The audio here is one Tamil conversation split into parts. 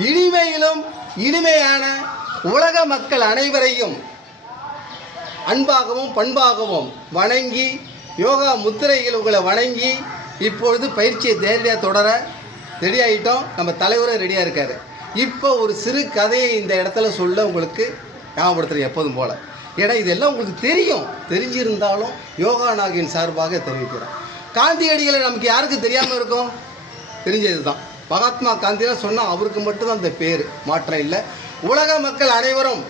இனிமையிலும் இனிமையான உலக மக்கள் அனைவரையும் அன்பாகவும் பண்பாகவும் வணங்கி யோகா முத்திரைகள் உங்களை வணங்கி இப்பொழுது பயிற்சியை நேரடியாக தொடர ரெடி ஆகிட்டோம். நம்ம தலைவரும் ரெடியாக இருக்கார். இப்போ ஒரு சிறு கதையை இந்த இடத்துல சொல்ல உங்களுக்கு ஞாபகப்படுத்துகிறேன் எப்போதும் போல். ஏன்னா இதெல்லாம் உங்களுக்கு தெரிஞ்சிருந்தாலும் யோகா நாகின் சார்பாக தெரிவிக்கிறோம். காந்தியடிகளை நமக்கு யாருக்கு தெரியாமல் இருக்கும்? தெரிஞ்சது தான். மகாத்மா காந்தியெலாம் சொன்னால் அவருக்கு மட்டும்தான் அந்த பேர், மாற்றம் இல்லை. உலக மக்கள் அனைவரும்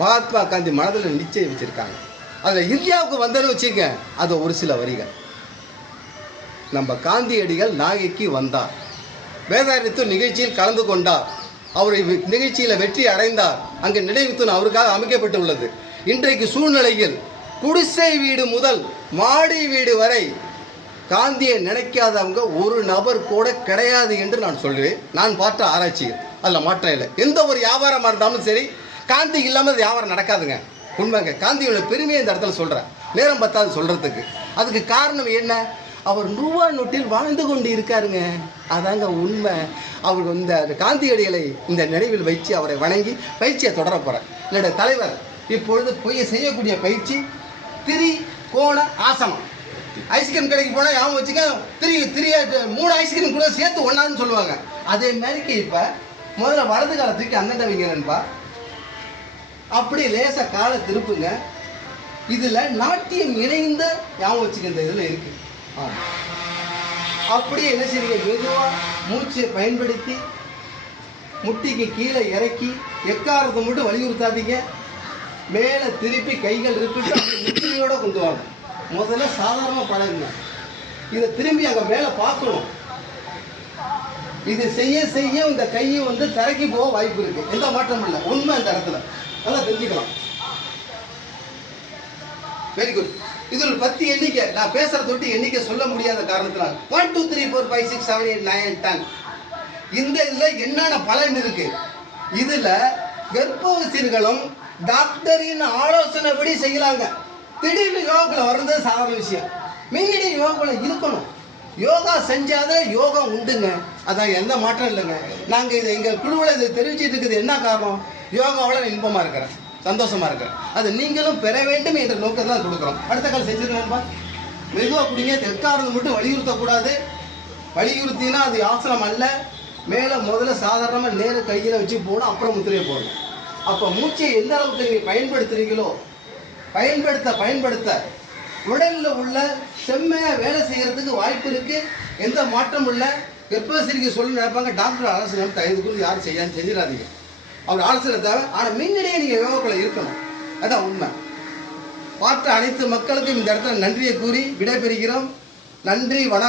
மகாத்மா காந்தி மனதில் நிச்சயம் வச்சுருக்காங்க. அதில் இந்தியாவுக்கு வந்தேன்னு வச்சுக்க, அது ஒரு சில வரிகள். நம்ம காந்தியடிகள் நாகைக்கு வந்தார், வேதாரண்யத்தூர் நிகழ்ச்சியில் கலந்து கொண்டார், அவர் நிகழ்ச்சியில் வெற்றி அடைந்தார். அங்கே நினைவு தூண் அவருக்காக அமைக்கப்பட்டுள்ளது. இன்றைக்கு சூழ்நிலையில் குடிசை வீடு முதல் மாடி வீடு வரை காந்தியை நினைக்காதவங்க ஒரு நபர் கூட கிடையாது என்று நான் சொல்கிறேன். நான் பார்த்த ஆராய்ச்சிகள் அதில் மாற்றம் இல்லை. எந்த ஒரு வியாபாரமாக இருந்தாலும் சரி, காந்தி இல்லாமல் வியாபாரம் நடக்காதுங்க. உண்மைங்க. காந்தியோட பெருமையை இந்த இடத்துல சொல்கிறேன். நேரம் பத்தாது சொல்கிறதுக்கு. அதுக்கு காரணம் என்ன? அவர் ரூபா நோட்டில் வாழ்ந்து கொண்டு இருக்காருங்க. அதாங்க உண்மை. அவர் இந்த காந்தியடிகளை இந்த நினைவில் வைத்து அவரை வணங்கி பயிற்சியை தொடர போகிறேன். என்னுடைய தலைவர் இப்பொழுது போய் செய்யக்கூடிய பயிற்சி திரிகோண ஆசனம். ஐஸ்கிரீம் கடைக்கு போனால் யாவும் வச்சுக்க, 3 ஐஸ்கிரீம் கூட சேர்த்து ஒன்றான்னு சொல்லுவாங்க. அதே மாதிரிக்கு இப்போ முதல்ல வலது காலை தூக்கி அந்தண்ட வைங்கப்பா. அப்படி லேசாக காலை திருப்புங்க. இதில் நாட்டியம் இணைந்த ஞாபகம் வச்சுக்க இந்த இதில் இருக்குது. அப்படியே என்ன செய்வீங்க? மெதுவாக மூச்சை பயன்படுத்தி முட்டிக்கு கீழே இறக்கி, எக்காரத்தை மட்டும் வலியுறுத்தாதீங்க. மேலே திருப்பி கைகள் இருப்பிட்டு முட்டியோட கொண்டு வாங்க. முதல்ல சாதாரணமாக பழகுங்க. இதை திரும்பி அங்கே மேலே பார்க்கணும். இது செய்ய செய்ய இந்த கையை தரைக்கு போக வாய்ப்பு இருக்கு. எந்த மாற்றமும் இல்லை. உண்மை அந்த இடத்துல நல்லா தெரிஞ்சுக்கலாம். Very good. இது ஒரு 10 எண்ணிக்கை. நான் பேசுற தொட்டு எண்ணிக்கை சொல்ல முடியாத காரணத்தினால் 1 2 3 4 5 6 7 8 9 10. இந்த இதில் என்னென்ன பலன் இருக்கு? இதில் கர்ப்பவசிகளும் டாக்டரின் ஆலோசனைப்படி செய்யலாங்க. திடீர்னு யோகாவில் வர்றது சாதாரண விஷயம். முன்னாடி யோகாவில் இருக்கணும். யோகா செஞ்சாதான் யோகா உண்டுங்க. அதான் எந்த மாற்றம் இல்லைங்க. நாங்கள் இதை எங்கள் குழுவில் இதை தெரிவிச்சிட்டு இருக்குது. என்ன காரணம்? யோகாவில் நான் இன்பமாக இருக்கிறேன், சந்தோஷமாக இருக்கிறேன். அது நீங்களும் பெற வேண்டும் என்ற நோக்கத்தில் தான் கொடுக்குறோம். அடுத்த கால் செஞ்சுருக்கேன்பா. மெதுவாக குடிங்க. தெற்காரது மட்டும் வலியுறுத்தக்கூடாது. வலியுறுத்தினா அது ஆசனம் அல்ல. மேலே முதல்ல சாதாரணமாக நேர கையில் வச்சு போடணும், அப்புறம் முத்திரையை போடணும். அப்போ மூச்சை எந்த அளவுக்கு நீங்கள் பயன்படுத்துகிறீங்களோ, பயன்படுத்த உடலில் உள்ள செம்மையாக வேலை செய்கிறதுக்கு வாய்ப்பு இருக்குது. எந்த மாற்றமும் இல்லை. கர்ப்பவசிக்கு சொல்லி நினைப்பாங்க, டாக்டர் ஆலோசனை தயவுக்கு யாரும் செஞ்சிடாதீங்க. அவர் ஆலோசனை தேவை. ஆனால் முன்னாடியே நீங்கள் யோகாக்குள்ள இருக்கணும். அதான் உண்மை. பார்த்த அனைத்து மக்களுக்கும் இந்த இடத்துல நன்றியை கூறி விடைபெறுகிறோம். நன்றி, வணக்கம்.